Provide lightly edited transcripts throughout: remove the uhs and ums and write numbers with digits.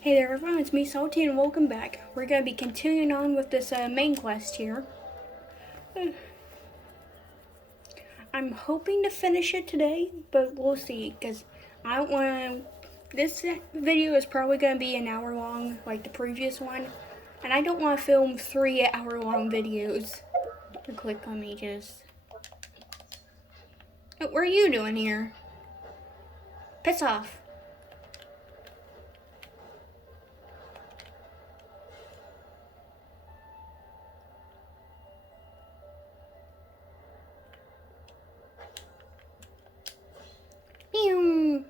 Hey there everyone, it's me Salty and welcome back. We're going to be continuing on with this main quest here. I'm hoping to finish it today, but we'll see, because I don't want to... This video is probably going to be an hour long, like the previous one, and I don't want to film 3-hour-long videos. Click on me, just... What are you doing here? Piss off. Meow.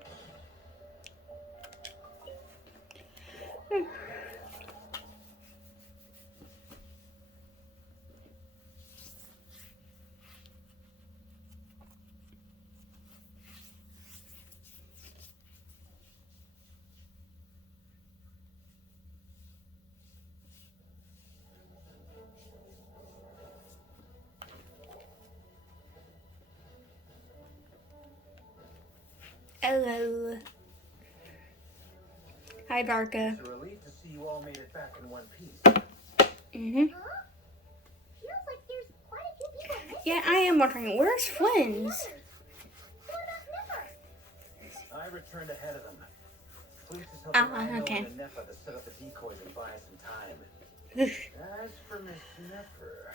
Hello. Hi, Barca. It's a relief to see you all made it back in one piece. Feels like there's quite a few people missing. Yeah, I am wondering, where's Flynn's? I returned ahead of them. Police is helping Okay. and Neffa to set up the decoys and buy some time. As for Miss Neffer...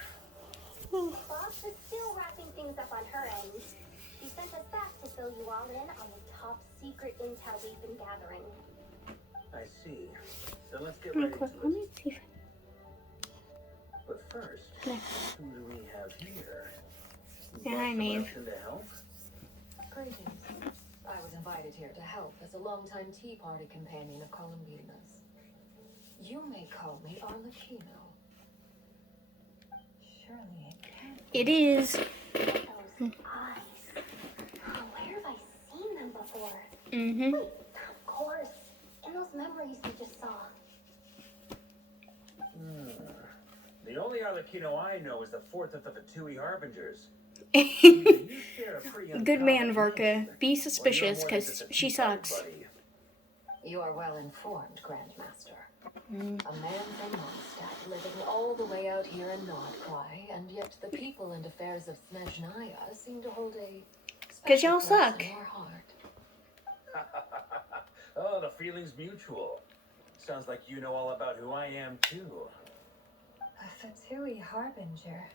Boss is still wrapping things up on her end. She sent us back to fill you all in on the top secret intel we've been gathering. I see. So let's get ready to Let me see. But first, who do we have here? Yeah, hi, Maeve. To help? Greetings. I was invited here to help as a longtime Tea Party companion of Columbina's. You may call me Arlecchino. Surely it can't. It is. Those eyes. Oh, where have I seen them before? Mm-hmm. Wait, of course. In those memories we just saw. The only Arlecchino I know is the fourth of the Pt2 Harbingers. Good man, Varka. Be suspicious, because she sucks. You are well informed, Grandmaster. A man from Mondstadt living all the way out here in Nordcry, and yet the people and affairs of Snezhnaya seem to hold a Because special y'all place suck. in your heart. Oh, the feeling's mutual. Sounds like you know all about who I am, too. A Pt2 Harbinger.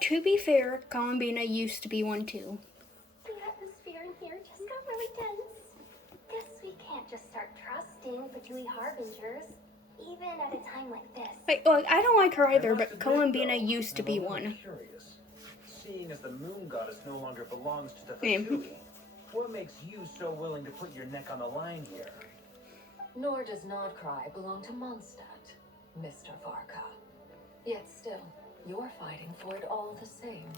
To be fair, Columbina used to be one too. The atmosphere in here just got really tense. Guess we can't just start trusting Pt2 Harbingers, even at a time like this. Like, look, I don't like her either, I must but admit, Columbina though, used to I'm be a little one. Curious. Seeing as the moon goddess no longer belongs to the Yeah. Pt2, what makes you so willing to put your neck on the line here? Nor does Nordcry belong to Mondstadt, Mr. Varka. Yet still, you're fighting for it all the same.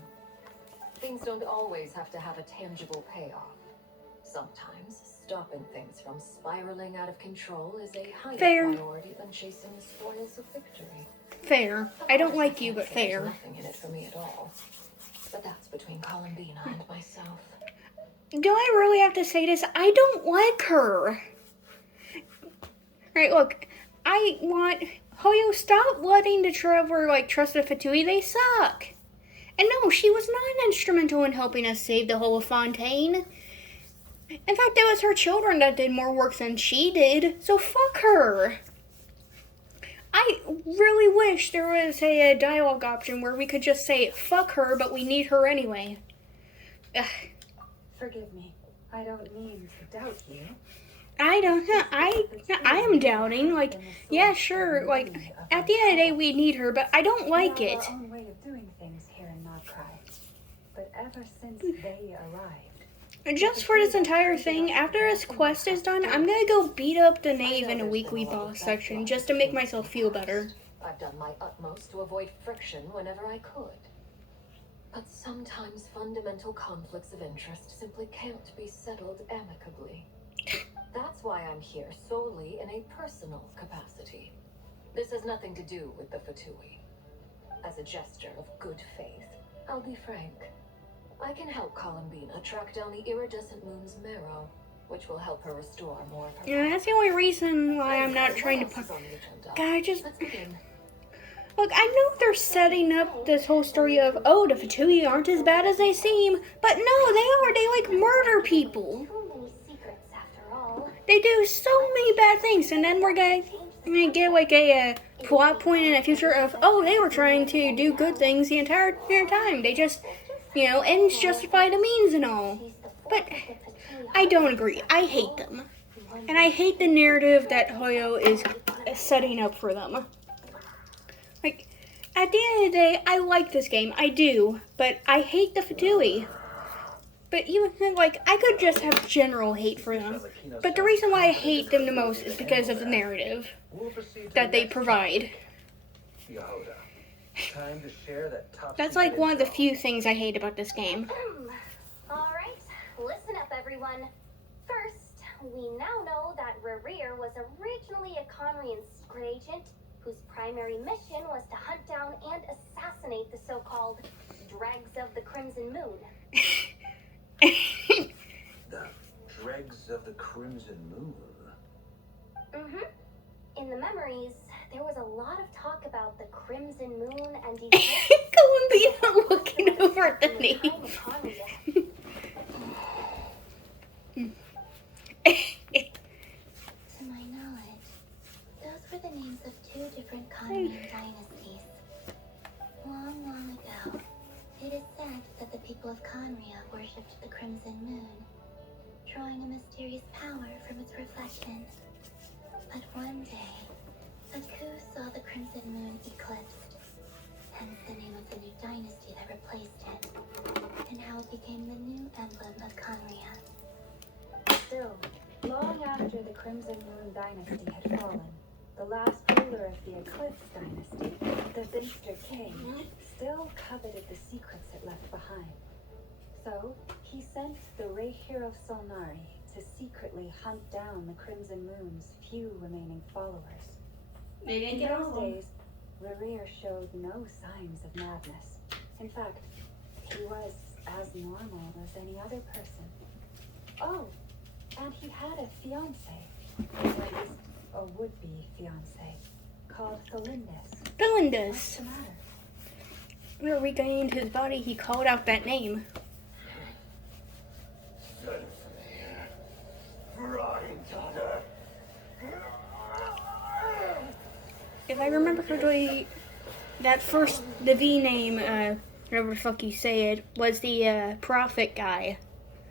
Things don't always have to have a tangible payoff. Sometimes stopping things from spiraling out of control is a higher Fair. priority than chasing the spoils of victory. Fair. I don't like you, but There's fair. nothing in it for me at all. But that's between Columbina and myself. Do I really have to say this? I don't like her. Right, look, I want... Hoyo, stop letting the Traveler, trust the Pt2. They suck. And no, she was not instrumental in helping us save the whole of Fontaine. In fact, it was her children that did more work than she did, so fuck her. I really wish there was a dialogue option where we could just say, fuck her, but we need her anyway. Ugh. Forgive me. I don't mean to doubt you. I am doubting, yeah, sure, at the end of the day, we need her, but I don't like We it. have our own way of doing things here in Nordcry. But ever since they arrived... Just for this entire thing, after this quest is done, I'm gonna go beat up the Knave in a weekly boss section, just to make myself feel better. I've done my utmost to avoid friction whenever I could. But sometimes fundamental conflicts of interest simply can't be settled amicably. That's why I'm here solely in a personal capacity. This has nothing to do with the Pt2. As a gesture of good faith, I'll be frank. I can help Columbina track down the iridescent moon's marrow. which will help her restore more of her Yeah, that's the only reason why I'm not What trying to. else is on the agenda? God, I just. Let's begin. Look, I know they're setting up this whole story of, oh, the Fatui aren't as bad as they seem. But no, they are. They, like, murder people. Too many secrets after all. They do so many bad things. And then we're gonna get, like, a plot point in the future of, oh, they were trying to do good things the entire time. They just, ends justify the means and all. But I don't agree. I hate them. And I hate the narrative that Hoyo is setting up for them. Like, at the end of the day, I like this game. I do. But I hate the Fatui. But even, like, I could just have general hate for them. But the reason why I hate them the most is because of the narrative that they provide. Yehoda, time to share that top That's, secret like, one of the intel. few things I hate about this game. Alright, listen up everyone. First, we now know that Rerir was originally a Conrian secret agent whose primary mission was to hunt down and assassinate the so-called Dregs of the Crimson Moon. The dregs of the Crimson Moon. In the memories, there was a lot of talk about the Crimson Moon and Columbina looking over at the name. To my knowledge, those were the names of two different Conrian dynasties. Long ago, it is said that the people of Conria worshipped the Crimson Moon, drawing a mysterious power from its reflection. But one day, a coup saw the Crimson Moon eclipsed, hence the name of the new dynasty that replaced it, and how it became the new emblem of Conria. Still, long after the Crimson Moon dynasty had fallen, the last ruler of the Eclipse dynasty, the Finster King, still coveted the secrets it left behind. So, he sent the Rehir of Solnari to secretly hunt down the Crimson Moon's few remaining followers. They didn't In get all those of them. days, Rerir showed no signs of madness. In fact, he was as normal as any other person. Oh, and he had a fiancée, or at least a would-be fiancée, called Thalindis. What's Belinda's. the matter? When we got into his body, he called out that name. If I remember correctly, the V name, whatever the fuck you say it, was the prophet guy.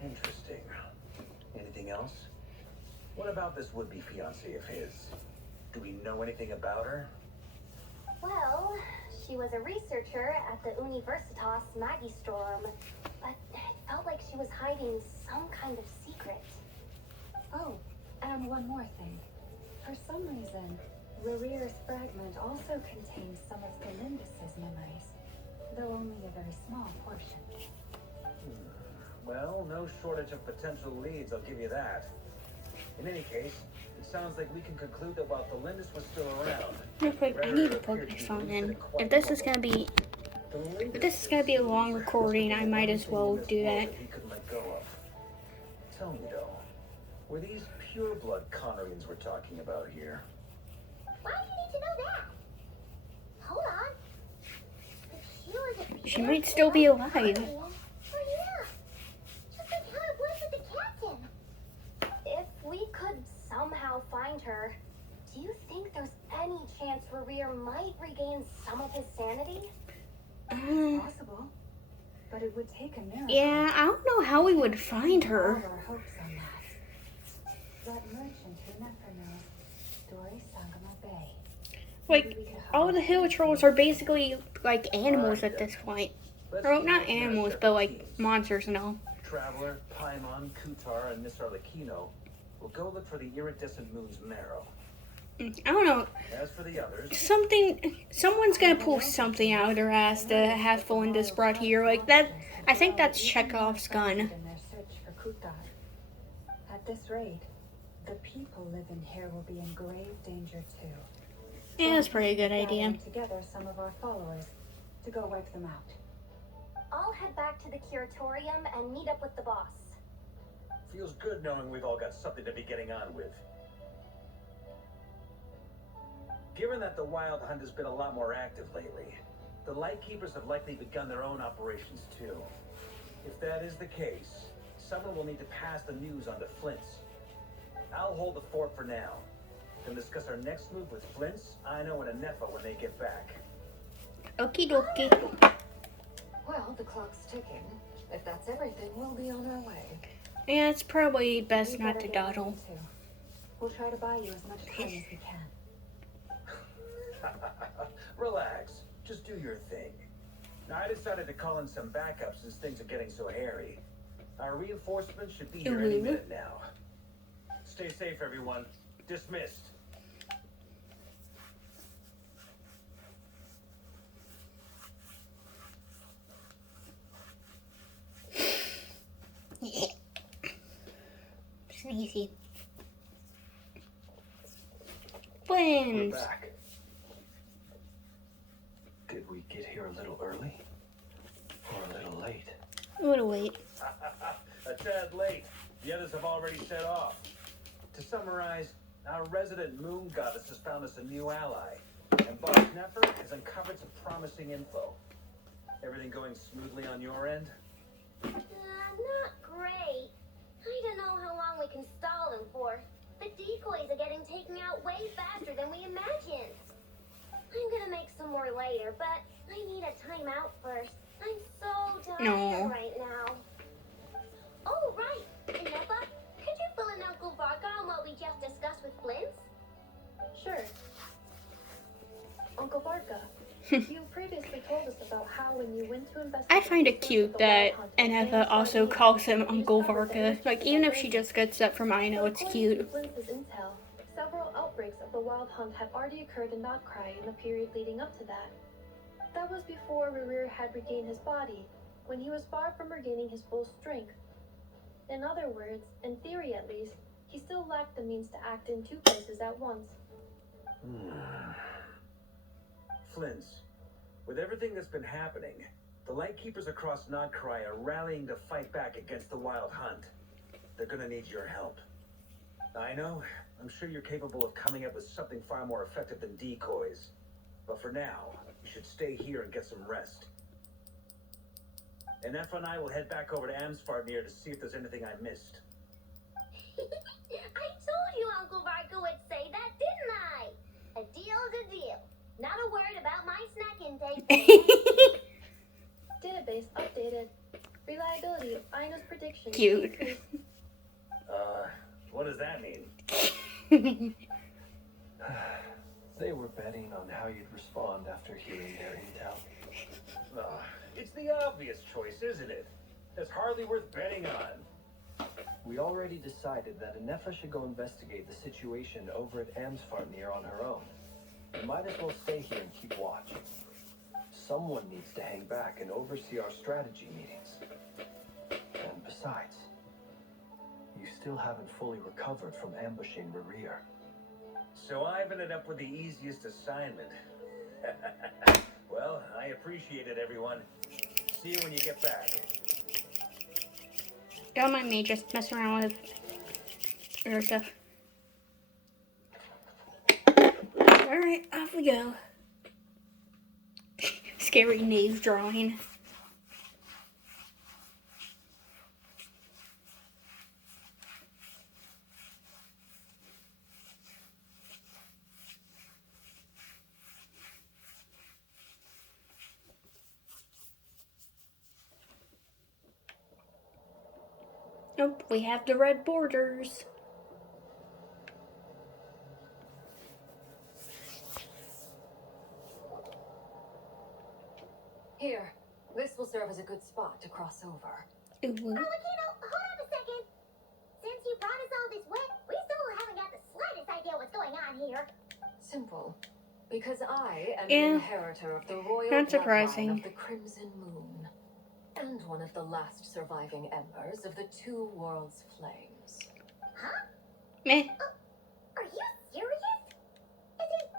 Interesting. Anything else? What about this would-be fiancée of his? Do we know anything about her? Well, she was a researcher at the Universitas Magistrorum, but it felt like she was hiding some kind of secret. Oh, and one more thing. For some reason, Rerir's fragment also contains some of Thalindis' memories, though only a very small portion. Well, no shortage of potential leads, I'll give you that. In any case, it sounds like we can conclude that while Thalindis was still around... Real quick, I need to plug my phone in. If this is gonna be a long recording, I might as well do that. He couldn't let go of. Tell me though, were these pure-blood Conarians we're talking about here? Why do you need to know that? Hold on. If she was a She might still be alive. Oh yeah. Just like how it was with the captain. If we could somehow find her, do you think there's any chance Rerir might regain some of his sanity? Possible, but it would take a miracle. Yeah, I don't know how we would find her. All our hopes on that. That merchant who never knows, Dory Sangama Bay. Like, all the hill trolls are basically like animals at this point. Or not animals, but like monsters and all. Traveler, Paimon, Kutar, and Miss Arlecchino will go look for the iridescent moon's marrow. I don't know. As for the others, Someone's gonna pull something out of their ass to have Thalindis brought here. Like that, I think that's Chekhov's gun. In their search for Kutar. At this rate, the people living here will be in grave danger too. Yeah, that's a pretty good Gathering idea. together some of our followers to go wipe them out. I'll head back to the curatorium and meet up with the boss. Feels good knowing we've all got something to be getting on with. Given that the Wild Hunt has been a lot more active lately, the Lightkeepers have likely begun their own operations too. If that is the case, someone will need to pass the news on to Flint's. I'll hold the fort for now. Then discuss our next move with Flint's, Ino, and Anefa when they get back. Okie dokie. Well, the clock's ticking. If that's everything, we'll be on our way. Yeah, it's probably best We not better to get dawdle. moving, too. We'll try to buy you as much time as we can. Relax. Just do your thing. Now, I decided to call in some backups since things are getting so hairy. Our reinforcements should be here any minute now. Stay safe, everyone. Dismissed. Sneezy. We're Twins. back. Did we get here a little early? Or a little late? A little late. A tad late. The others have already set off. To summarize, our resident moon goddess has found us a new ally, and Boss Nefer has uncovered some promising info. Everything going smoothly on your end? Not great. I don't know how long we can stall them for. The decoys are getting taken out way faster than we imagined. I'm gonna make some more later, but I need a timeout first. I'm so tired right now. Oh, right. Nefa, could you fill in Uncle Varka on what we just discussed with Flint's? Sure. Uncle Varka, you previously told us about how when you went to investigate... I find it cute that Anefa also calls him Uncle Varka. Like, even if she just gets that from Ino, it's cute. Flint's intel, several outbreaks of the Wild Hunt had already occurred in Notcry in the period leading up to that. That was before Rerir had regained his body, when he was far from regaining his full strength. In other words, in theory at least, he still lacked the means to act in two places at once. Flint's, with everything that's been happening, the Lightkeepers across Notcry are rallying to fight back against the Wild Hunt. They're gonna need your help. I know, I'm sure you're capable of coming up with something far more effective than decoys. But for now, you should stay here and get some rest. And Efa and I will head back over to Amsfarnir to see if there's anything I missed. I told you Uncle Varka would say that, didn't I? A deal's a deal. Not a word about my snack intake. Database updated. Reliability of Ino's predictions Cute. increased. What does that mean? They were betting on how you'd respond after hearing their intel. It's the obvious choice, isn't it? That's hardly worth betting on. We already decided that Anefa should go investigate the situation over at Amsfarnir on her own. We might as well stay here and keep watch. Someone needs to hang back and oversee our strategy meetings. And besides, you still haven't fully recovered from ambushing Rerir. So I've ended up with the easiest assignment. Well, I appreciate it, everyone. See you when you get back. Don't mind me, just messing around with her stuff. Alright, off we go. Scary Nave drawing. Nope, we have the red borders. Here, this will serve as a good spot to cross over. Ooh. Hold on a second. Since you brought us all this way, we still haven't got the slightest idea what's going on here. Simple. Because I am Yeah, the inheritor of the royal not bloodline surprising. of the Crimson Moon. And one of the last surviving embers of the Two Worlds Flames. Huh? Meh. Are you serious?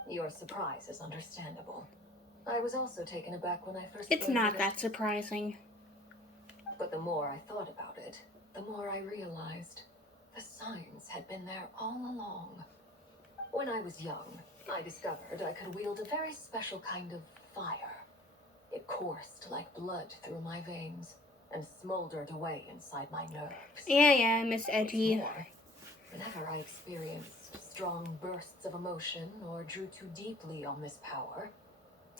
Your surprise is understandable. I was also taken aback when I first It's learned not it. that surprising. But the more I thought about it, the more I realized the signs had been there all along. When I was young, I discovered I could wield a very special kind of fire. It coursed like blood through my veins and smoldered away inside my nerves. Yeah, Miss What's Edgy. more, whenever I experienced strong bursts of emotion or drew too deeply on this power,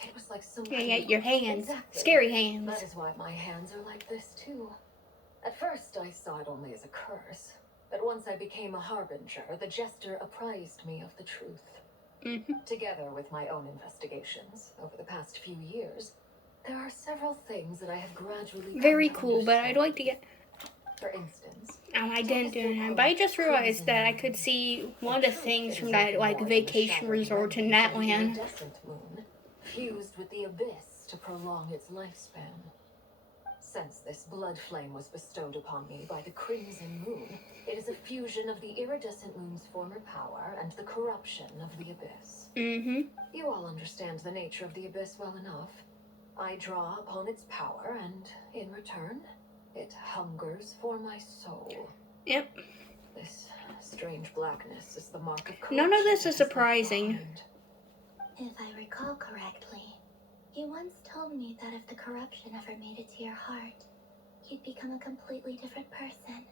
it was like some kind Yeah, of... your hands. Exactly. Scary hands. That is why my hands are like this too. At first, I saw it only as a curse. But once I became a harbinger, the jester apprised me of the truth. Together with my own investigations over the past few years, there are several things that I have gradually Very come to cool, but I'd understand. like to get... For instance, I didn't do it, but I just realized that I could see one of the things from that, like, vacation resort in Natland. Iridescent moon, fused with the abyss to prolong its lifespan. Since this blood flame was bestowed upon me by the Crimson Moon, it is a fusion of the iridescent moon's former power and the corruption of the abyss. You all understand the nature of the abyss well enough. I draw upon its power, and in return, it hungers for my soul. Yep. This strange blackness is the mark of corruption. None of this is it has left surprising. behind. If I recall correctly, you once told me that if the corruption ever made it to your heart, you'd become a completely different person.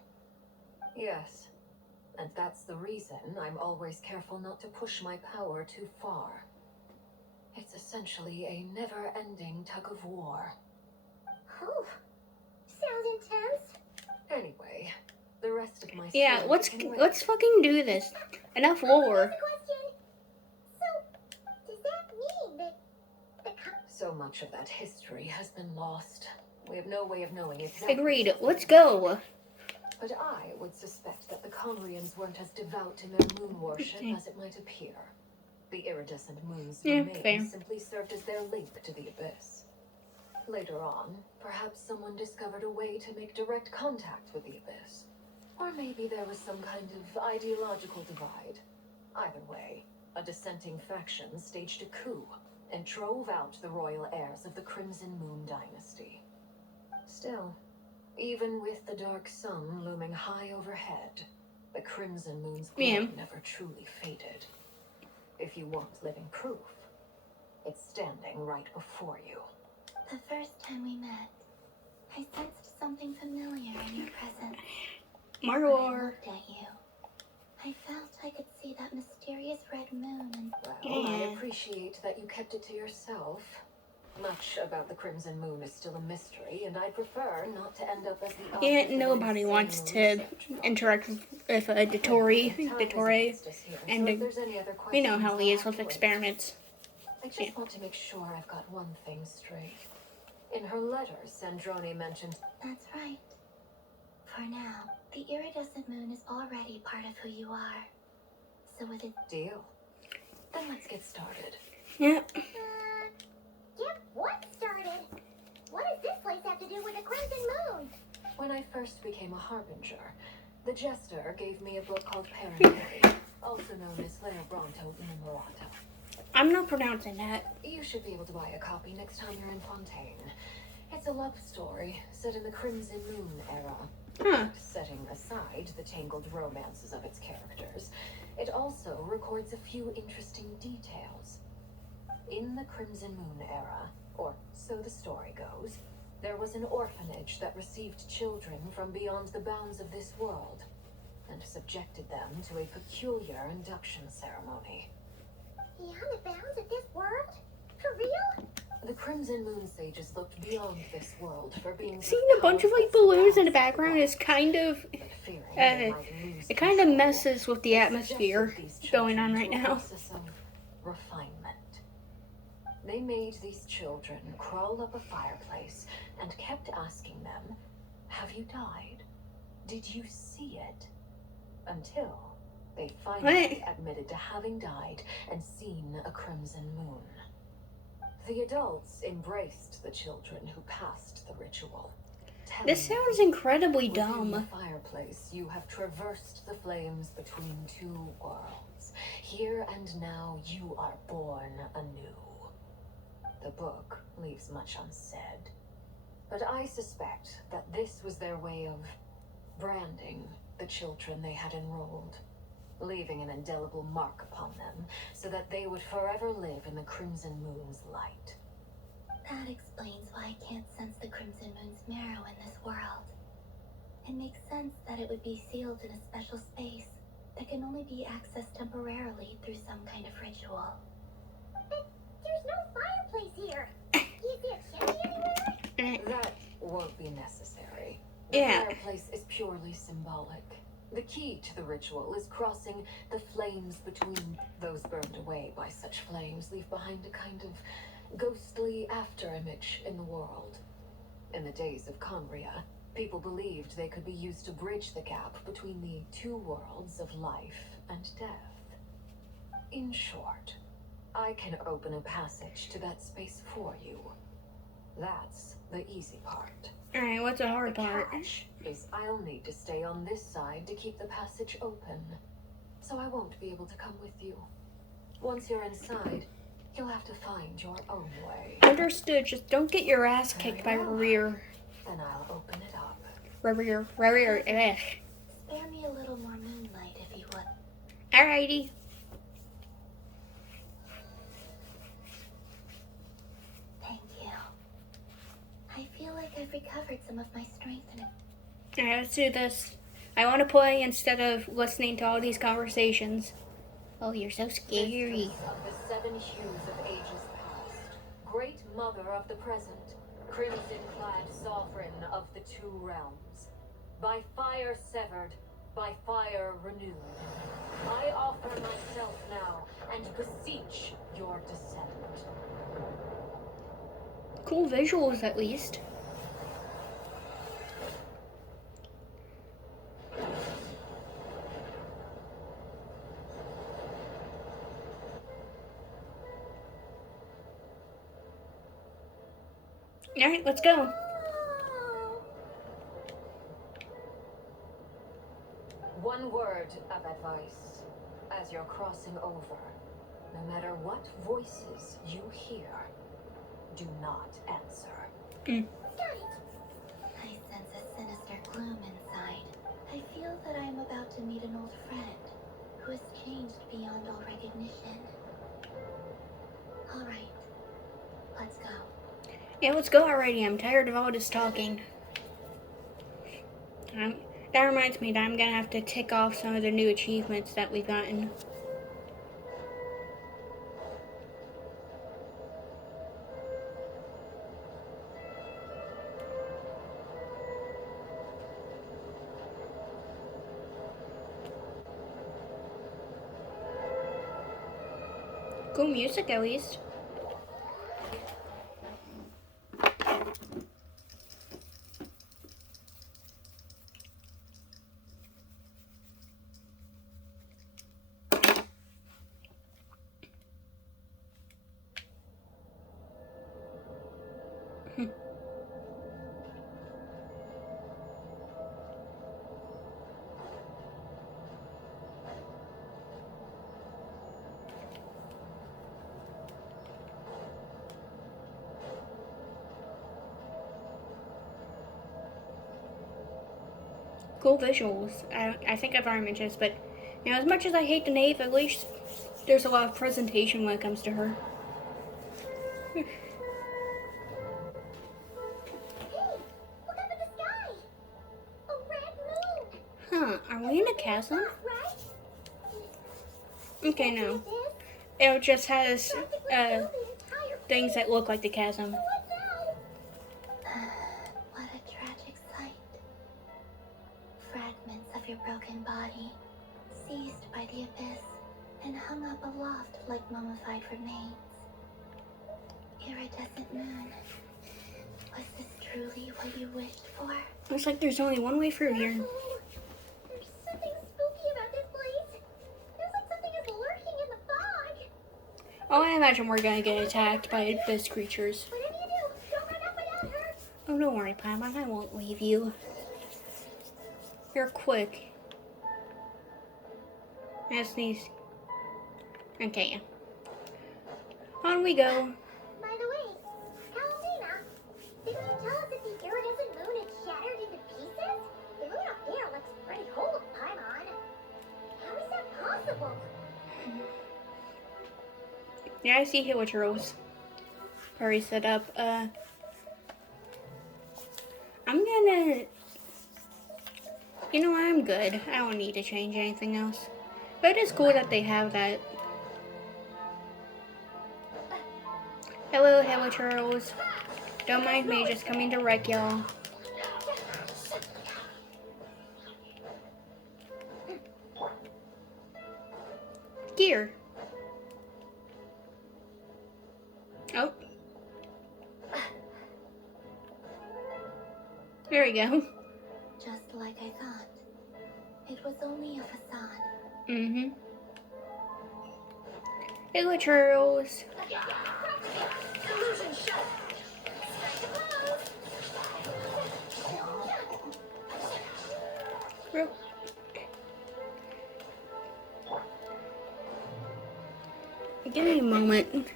Yes, and that's the reason I'm always careful not to push my power too far. It's essentially a never-ending tug of war. Oh, sounds intense. Anyway, the rest of my Yeah, story let's can wait. fucking do this. Enough lore. Question. So, does that mean that So much of that history has been lost. We have no way of knowing exactly. Agreed. Let's go. But I would suspect that the Conrians weren't as devout in their moon worship as it might appear. The iridescent moon's Yeah, remains fair. simply served as their link to the abyss. Later on, perhaps someone discovered a way to make direct contact with the abyss. Or maybe there was some kind of ideological divide. Either way, a dissenting faction staged a coup and drove out the royal heirs of the Crimson Moon dynasty. Still, even with the dark sun looming high overhead, the Crimson Moon's glow Yeah. never truly faded. If you want living proof, it's standing right before you. the first time we met, I sensed something familiar in your presence. When I Marlor. looked at you, I felt I could see that mysterious red moon and Well, I Yeah. appreciate that you kept it to yourself. Much about the Crimson Moon is still a mystery, and I prefer not to end up as the object Yeah, of an nobody insane wants to research project. interact with Dottore. Time is Dottore. against us here, and, so if there's any other We know questions, how he I'll is have with to wait. experiments. I just Yeah. want to make sure I've got one thing straight. In her letter, Sandrone mentioned... that's right. For now, the iridescent moon is already part of who you are. So with it... Deal. Then let's get started. Yep. Get what started? What does this place have to do with the Crimson Moon? When I first became a harbinger, the jester gave me a book called Paranoid, also known as Leobronto Innamorato. I'm not pronouncing that. You should be able to buy a copy next time you're in Fontaine. It's a love story set in the Crimson Moon era. Huh. Setting aside the tangled romances of its characters, it also records a few interesting details. In the Crimson Moon era, or so the story goes, there was an orphanage that received children from beyond the bounds of this world and subjected them to a peculiar induction ceremony. Beyond the bounds of this world? For real? The Crimson Moon sages looked beyond this world for being Seeing a bunch of like balloons in the background is kind of it kind of messes with the atmosphere going on right now. Refinement. They made these children crawl up a fireplace and kept asking them, "Have you died? Did you see it?" Until they finally admitted to having died and seen a crimson moon. The adults embraced the children who passed the ritual. This telling sounds them, incredibly "Within the dumb. fireplace, you have traversed the flames between two worlds. Here and now, you are born anew." The book leaves much unsaid, but I suspect that this was their way of branding the children they had enrolled, leaving an indelible mark upon them so that they would forever live in the Crimson Moon's light. That explains why I can't sense the Crimson Moon's marrow in this world. It makes sense that it would be sealed in a special space that can only be accessed temporarily through some kind of ritual. But there's no fireplace here. Do you see a chimney anywhere? That won't be necessary. The Yeah. fireplace is purely symbolic. The key to the ritual is crossing the flames between. Those burned away by such flames leave behind a kind of ghostly afterimage in the world. In the days of Conria, people believed they could be used to bridge the gap between the two worlds of life and death. In short, I can open a passage to that space for you. That's the easy part. Alright, what's the hard The part? catch is I'll need to stay on this side to keep the passage open, so I won't be able to come with you. Once you're inside, you'll have to find your own way. Understood. Just don't get your ass kicked by Rear. Then I'll open it up. Rear. Spare me a little more moonlight if you would. Alrighty. Thank you. I feel like I've recovered some of my strength and Alright, let's do this. I want to play instead of listening to all these conversations. Oh, you're so scary. Mistress of the seven hues of ages past, great mother of the present, crimson-clad sovereign of the two realms, by fire severed, by fire renewed, I offer myself now and beseech your descent. Cool visuals, at least. Alright, let's go. One word of advice as you're crossing over. No matter what voices you hear, do not answer. Got it. I sense a sinister gloom inside. I feel that I am about to meet an old friend who has changed beyond all recognition. All right, let's go. Yeah, let's go already. I'm tired of all this talking. That reminds me that I'm gonna have to tick off some of the new achievements that we've gotten. Cool music, at least. Cool visuals. I think I've already mentioned this, but you know, as much as I hate the knave, at least there's a lot of presentation when it comes to her. Hey, look up at the sky. A red moon. Huh, are we in a chasm? Right? Okay, no. It is. It just has Practically filled the entire things that look like the chasm. What now? What a tragic sight. Fragments of your broken body, seized by the abyss, and hung up aloft like mummified remains. Iridescent moon. Was this truly what you wished for? Looks like there's only one way through here. Oh, there's something spooky about this place. Feels like something is lurking in the fog. Oh, I imagine we're gonna get attacked by abyss creatures. Whatever you do, don't run off without her. Oh, don't worry, Paimon, I won't leave you. You're quick. I just need... Okay. On we go. By the way, Columbina, didn't you tell us that the iridescent moon had shattered into pieces? The moon up there Yeah, I see Hilla Turtles already set up. I'm gonna... You know, I'm good. I don't need to change anything else. But it is cool that they have that. Hello, Hilla Turtles. Don't mind me just coming to wreck y'all. Gear. Oh. There we go. Just like I thought. It was only a facade. Mm-hmm. Hilla Turtles. Illusion shut. Real. Give me a moment.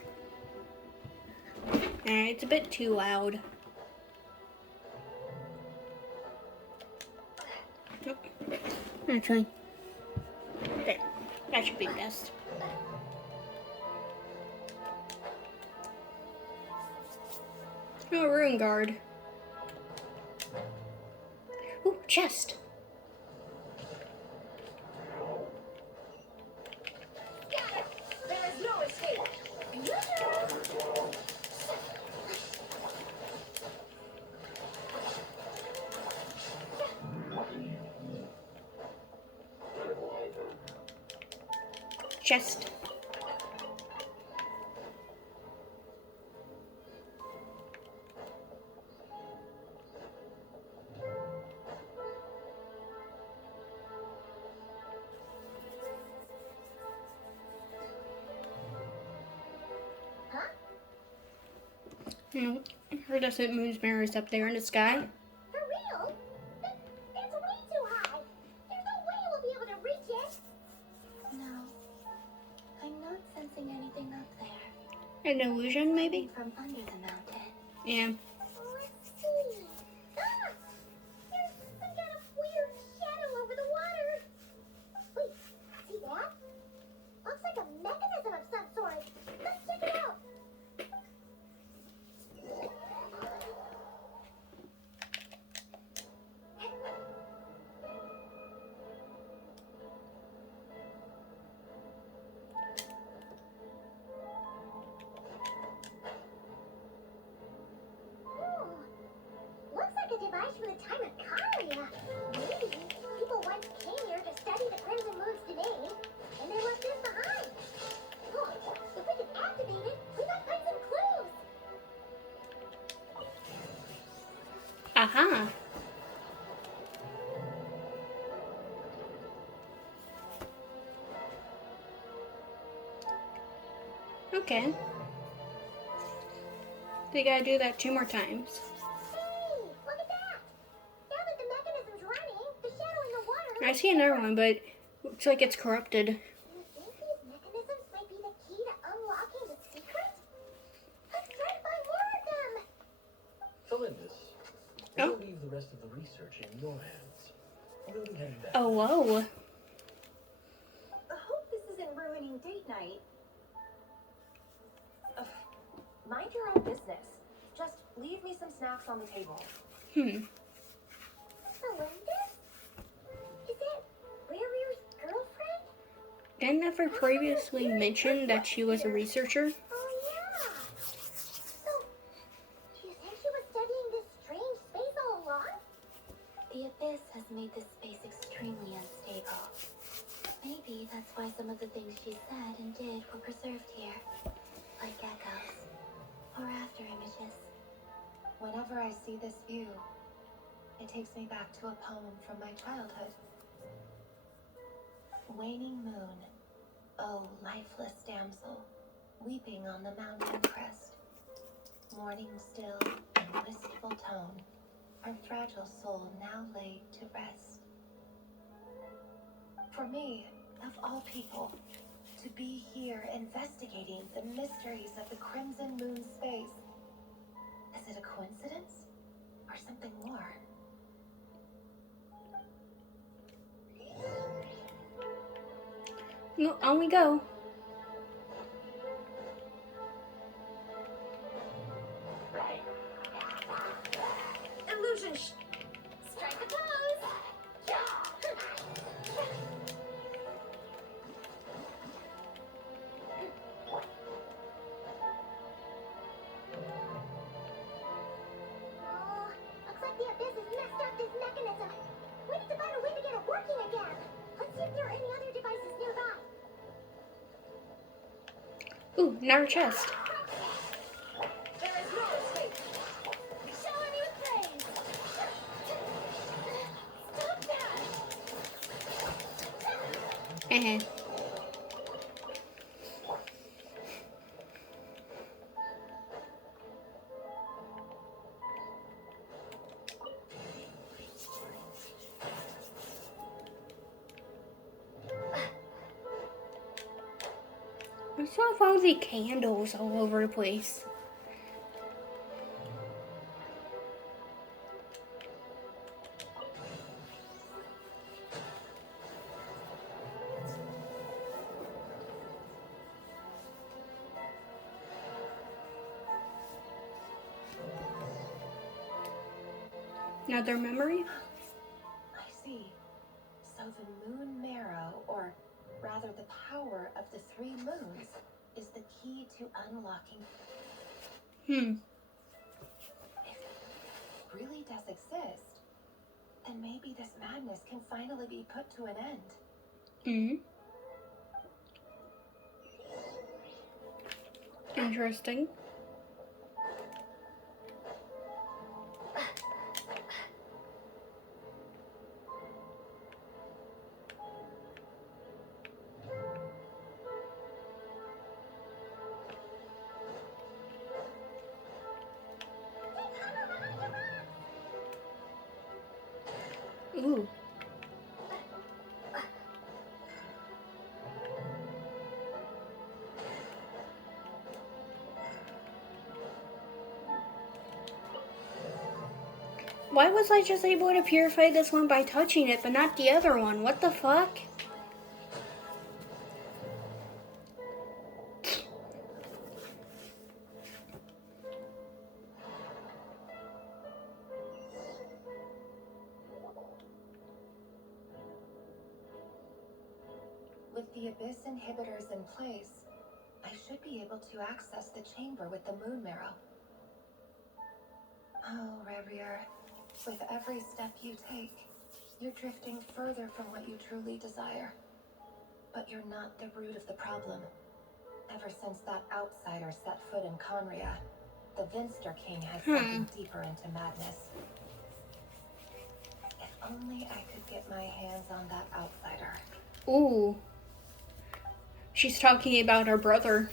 Alright, it's a bit too loud. Nope. Actually. There. That should be best. Oh, Ruin Guard. Ooh, chest. There is no escape. Chest. Huh? Iridescent moon's mirrors up there in the sky. For real? That's way too high. There's no way we'll be able to reach it. No. I'm not sensing anything up there. An illusion, maybe? From under the mountain. Yeah. Let's see. Ah! There's some kind of weird shadow over the water. Wait, see that? Looks like a mechanism of some sort. Let's check it out. Looks like a device from the time of Kalia. Maybe people once came here to study the Crimson Moon's domain, and they left this behind. Oh, if we can activate it, we might find some clues. Aha. Okay. They gotta do that 2 more times. Hey, look at that! Now that the mechanism's running, the shadow in the water... I see another one, but looks like it's corrupted. You think these mechanisms might be the key to unlocking the secret? Let's try to find more of them! Felindus, Oh. we'll leave the rest of the research in your hands. We'll be heading back. Oh, whoa. I hope this isn't ruining date night. Ugh. Mind your own business. Just leave me some snacks on the table. Columbus? Is that Riri's girlfriend? Didn't ever previously mention that she was a researcher? Oh, yeah. So, do you think she was studying this strange space all along? The abyss has made this space extremely unstable. Maybe that's why some of the things she said and did were preserved here. Like echoes. Or after images. Whenever I see this view, it takes me back to a poem from my childhood. Waning moon, oh lifeless damsel, weeping on the mountain crest. Morning still and wistful tone, her fragile soul now laid to rest. For me, of all people, to be here investigating the mysteries of the Crimson Moon space. Is it a coincidence? Or something more? No, on we go. Ooh, another chest. There is no escape. Shower me with praise. Stop that! Eh. What's up with all the candles all over the place? Another memory? I see. So the moon marrow, or rather the power of the 3 moons, is the key to unlocking. Hmm. If it really does exist, then maybe this madness can finally be put to an end. Hmm. Interesting. Ooh. Why was I just able to purify this one by touching it, but not the other one? What the fuck? With the Abyss inhibitors in place, I should be able to access the chamber with the moon marrow. Oh, Revier, with every step you take, you're drifting further from what you truly desire. But you're not the root of the problem. Ever since that outsider set foot in Conria, the Vinster King has sunken deeper into madness. If only I could get my hands on that outsider. Ooh. She's talking about her brother.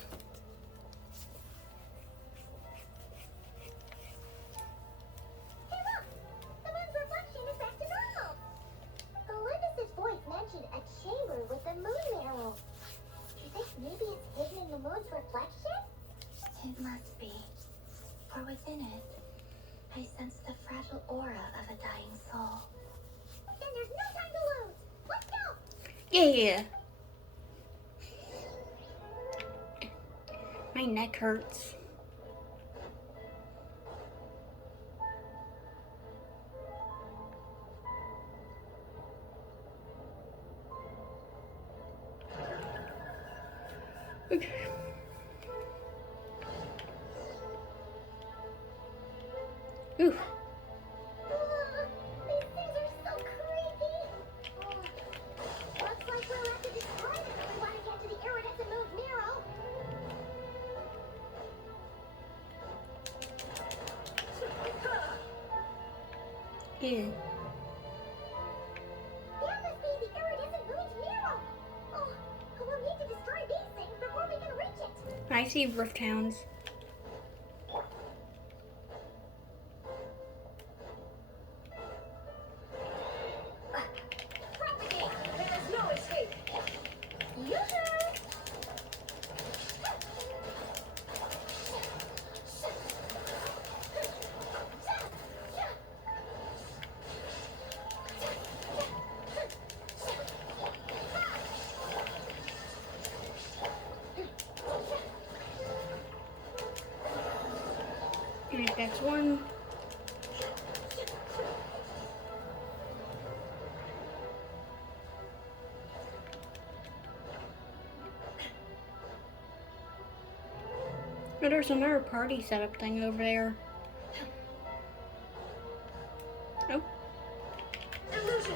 Hey look! The moon's reflection is back to normal! Olympus's voice mentioned a chamber with the moon marrow. Do you think maybe it's hidden in the moon's reflection? It must be. For within it, I sense the fragile aura of a dying soul. Then there's no time to lose! Let's go! Yeah. My neck hurts. Okay. Ooh. These things are so creepy! Looks like we'll have to destroy them if we want to get to the iridescent moon's marrow. Yeah. That must be the iridescent moon's marrow! Oh, we'll need to destroy these things before we can reach it! I see Rift Hounds. Propagate! There is no escape. Alright, that's one. Oh, there's another party setup thing over there. Oh. Illusion.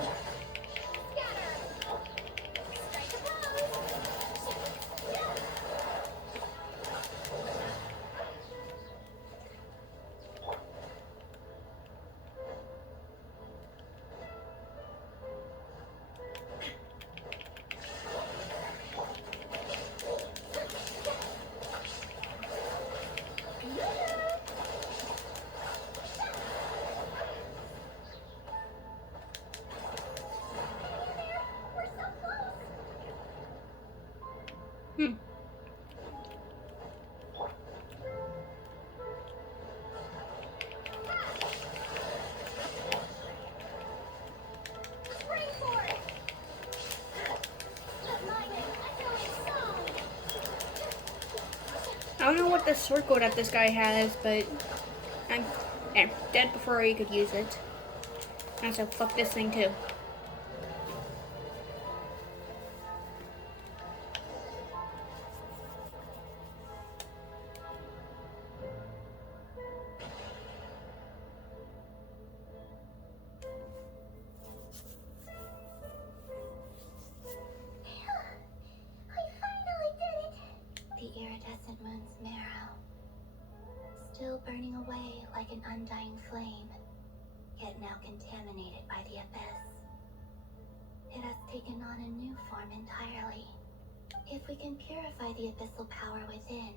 I don't know what the circle that this guy has, but I'm dead before he could use it. And so fuck this thing too. I finally did it! The iridescent moon's marrow, still burning away like an undying flame, yet now contaminated by the abyss. It has taken on a new form entirely. If we can purify the abyssal power within,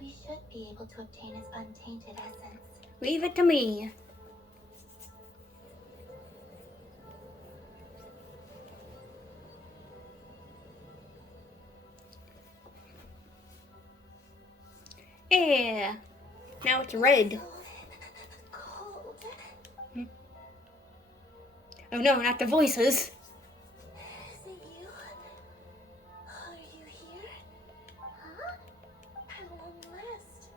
we should be able to obtain its untainted essence. Leave it to me. Yeah. Now it's red. Cold. Oh no, not the voices. Is it you? Are you here? Huh? At long last,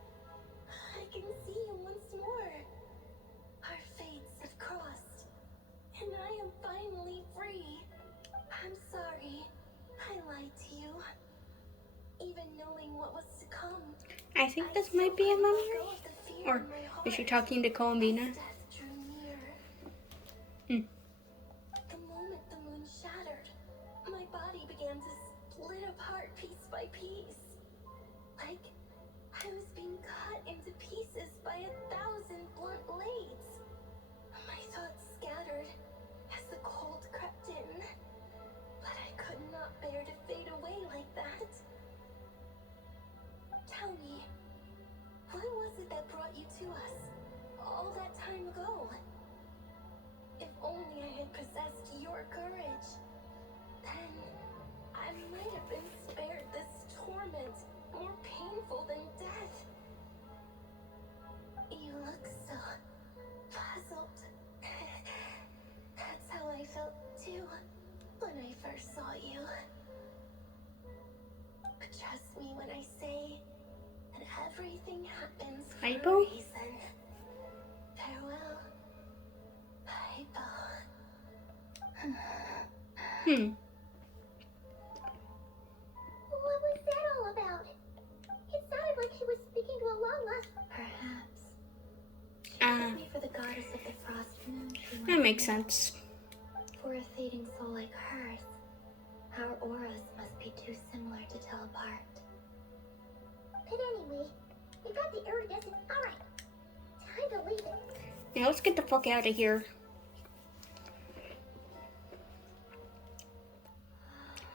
I can see you once more. Our fates have crossed, and I am finally free. I'm sorry, I lied to you. Even knowing what was to come, I think this might be a memory. Or is she talking to Columbina? death drew near. Hmm. The moment the moon shattered, my body began to split apart piece by piece. Like I was being cut into pieces by 1,000 blunt blades. My thoughts scattered as the cold crept in, but I could not bear to fade away like that. Tell me, what was it that brought you to us all that time ago? If only I had possessed your courage, then I might have been spared this torment more painful than death. You look so puzzled. That's how I felt too when I first saw you. But trust me when I say that everything happens for Hypo? a reason. Farewell, Hypo. What was that all about? It sounded like she was speaking to a long-lost... Perhaps. She Ah. took me for the goddess of the frost moon. She That once makes knew. sense. For a fading soul like hers, our auras must be too similar to tell apart. But anyway, we got the iridescent... Alright, time to leave it. Now let's get the fuck out of here.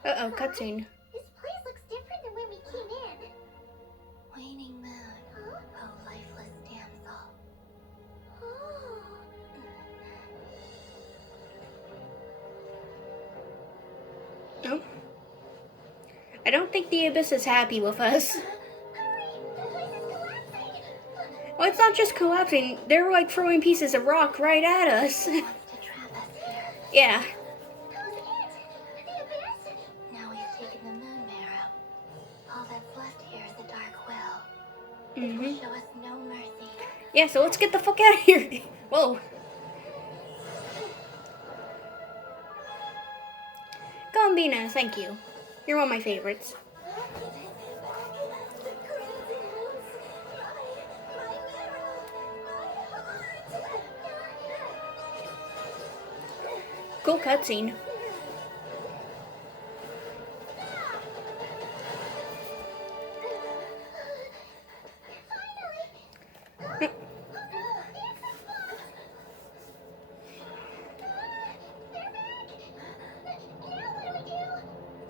Uh-oh, cutscene. This place looks different than when we came in. Waning moon, Huh? oh lifeless damsel. Oh. No. I don't think the Abyss is happy with us. Hurry! The place is collapsing! Well, it's not just collapsing. They're like throwing pieces of rock right at us. Wants to trap us here. Yeah. That was it! The abyss? Now we've taken the moon marrow. All that's left here is a dark well. It Mm-hmm. will show us no mercy. Yeah, so let's get the fuck out of here. Whoa. Columbina, thank you. You're one of my favorites. The crimson moon's my marrow, my heart. Cool cutscene.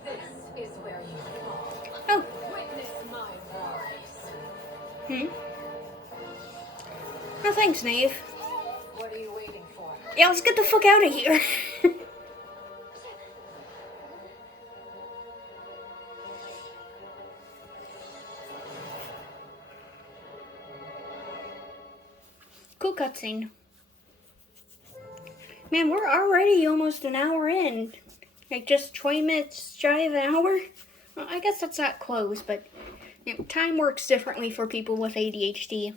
This is where you fall. Oh. Witness my rise. No thanks, Nave. What are you waiting for? Yeah, let's get the fuck out of here. Cool cutscene. Man, we're already almost an hour in. Like just 20 minutes shy of an hour. Well, I guess that's not close, but You know, time works differently for people with ADHD.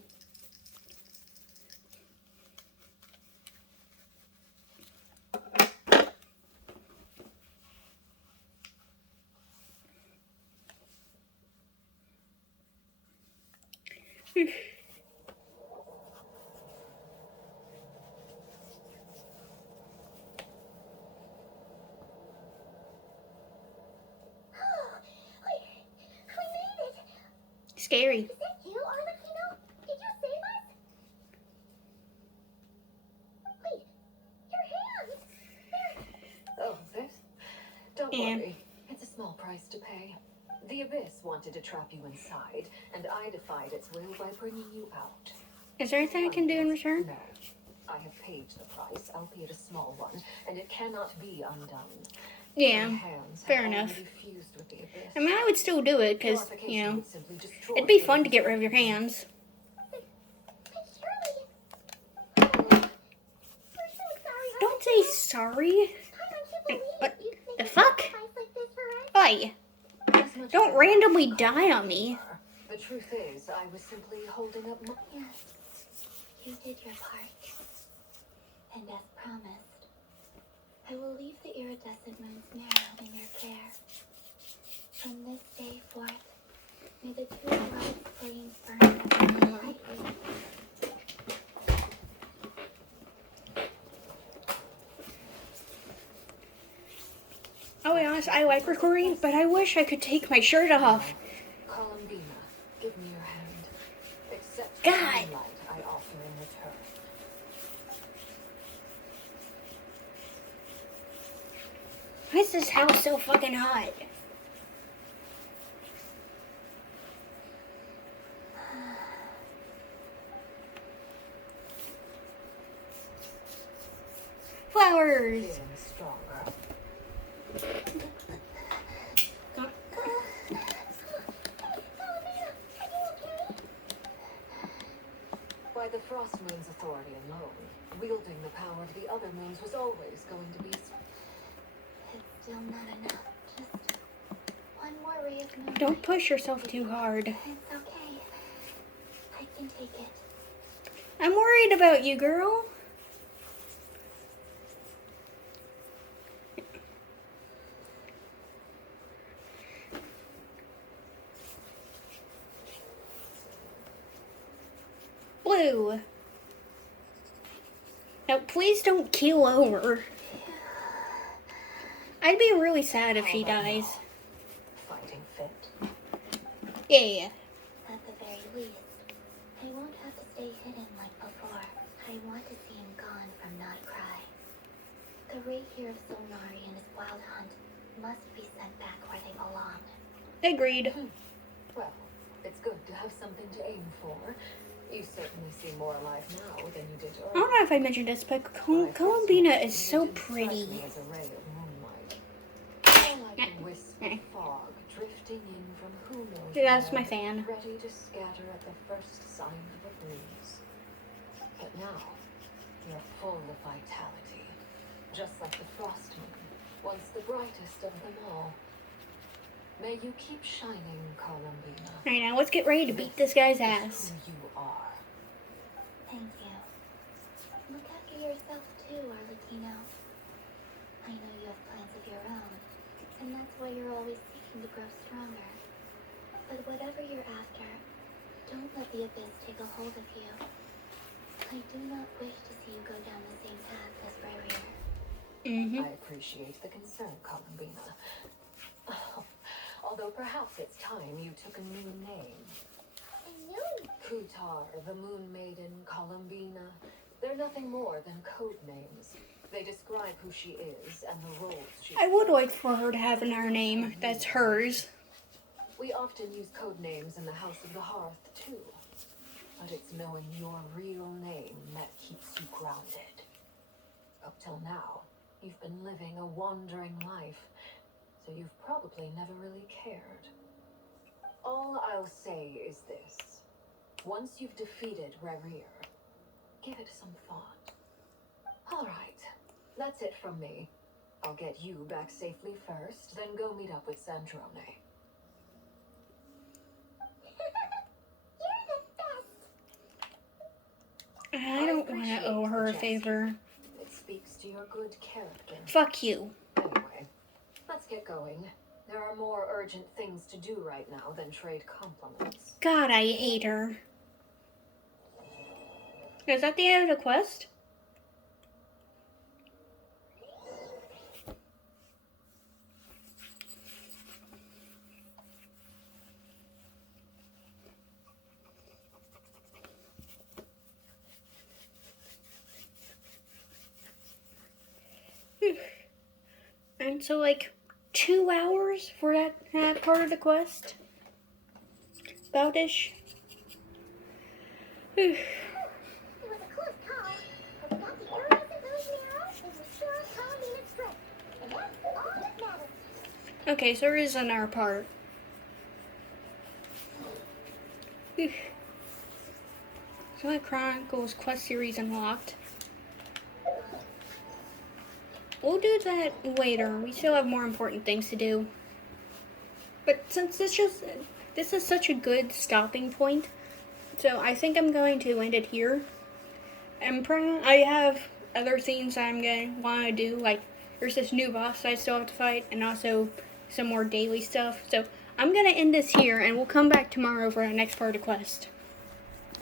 We made it! Scary. Is that you, Arlecchino? Did you save us? Wait, your hands! Oh, this? Don't Yeah. worry. It's a small price to pay. The Abyss wanted to trap you inside, and I defied its will by bringing you out. Is there anything I can do in return? No. I have paid the price, albeit a small one, and it cannot be undone. Yeah, My hands fair have enough. already fused with the Abyss. I mean, I would still do it because, you Purification know, would simply destroy it'd be what fun it to get was rid of your hands. But surely... Oh, we're so sorry, Don't say sorry. I can't believe What you'd make the a fuck? sacrifice like this for us. Oi, As much don't as I randomly love die on me. The truth is, I was simply holding up my... Yes, you did your part. And as promised, I will leave the iridescent moon's marrow in your care. From this day forth, may the two bright flames burn ever brightly. I'll be honest, I like recording, but I wish I could take my shirt off. Columbina, give me your hand. Accept God. the moonlight I offer in return. Why is this house so fucking hot? Flowers. Feeling stronger. By the Frost Moon's authority alone, wielding the power of the other moons was always going to be... It's still not enough. Just one more ray of moonlight. Don't push yourself too hard. It's okay. I can take it. I'm worried about you, girl. Blue. Now, please don't keel over. I'd be really sad if she dies. Fighting fit. Yeah. At the very least, I won't have to stay hidden like before. I want to see him gone from Not Cry. The rapier of Solnari and his wild hunt must be sent back where they belong. Agreed. Well, it's good to have something to aim for. You certainly seem more alive now than you did I earlier. don't know if I mentioned this, but Columbina is so pretty. As a ray of moonlight. More like a wisp of fog drifting in from who knows Yeah, that's where, my fan. ready to scatter at the first sign of a breeze. But now, you're full of vitality. Just like the Frost Moon, once the brightest of them all. May you keep shining, Columbina. Alright, now let's get ready to beat this guy's This ass. is who you are. Thank you. Look after yourself too, Arlecchino. I know you have plans of your own, and that's why you're always seeking to grow stronger. But whatever you're after, don't let the Abyss take a hold of you. I do not wish to see you go down the same path as Rarier. Mm-hmm. I appreciate the concern, Columbina. Although perhaps it's time you took a new name. A new... Kutar, the Moon Maiden, Columbina. They're nothing more than code names. They describe who she is and the roles she I would like for her to have her name that's hers. We often use code names in the House of the Hearth, too. But it's knowing your real name that keeps you grounded. Up till now, you've been living a wandering life, so you've probably never really cared. All I'll say is this. Once you've defeated Rarier, give it some thought. All right, that's it from me. I'll get you back safely first, then go meet up with Sandrone. don't want to owe her a favor. It speaks to your good character. Fuck you. Anyway, let's get going. There are more urgent things to do right now than trade compliments. God, I hate her. Is that the end of the quest? And so, like, 2 hours for that part of the quest? About-ish. It was a close call, but we got the areas of those narrows and restored Columbina's strength. And that's all that matters. Okay, so there is another part. Twilight Chronicles quest series unlocked. We'll do that later. We still have more important things to do. But since this is such a good stopping point, so I think I'm going to end it here. I have other things I'm going to want to do, like there's this new boss I still have to fight, and also some more daily stuff. So I'm going to end this here, and we'll come back tomorrow for our next part of the quest.